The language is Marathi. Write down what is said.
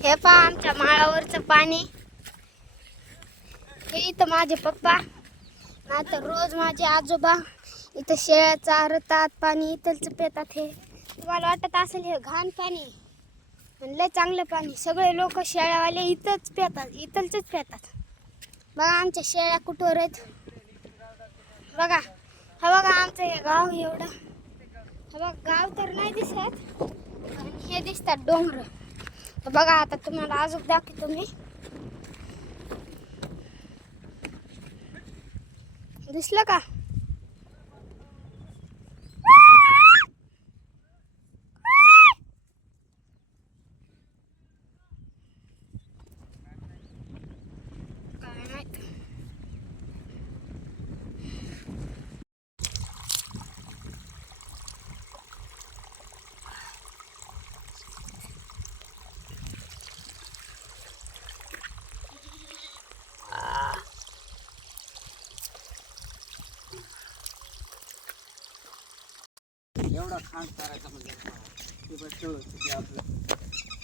हे पहा आमच्या माळावरचं पाणी. हे इथं माझे पप्पा, नाहीतर रोज माझे आजोबा इथं शेळ्या चारतात, पाणी इथलच पितात. हे तुम्हाला वाटत असेल हे घाण पाणी, पण लय चांगलं पाणी. सगळे लोक शेळ्यावाले इथंच पितात, इथलच पितात. बघा आमच्या शेळ्या कुठवर आहेत बघा. हा बघा आमचं हे गाव एवढं. हा बघा गाव तर नाही दिसत, पण हे दिसतात डोंगर. तर बघा आता तुम्हाला अजून दाखवतो मी. दिसलं का? काय माहित. एवढा खास करायचा म्हणजे ते बस तेवढं आपलं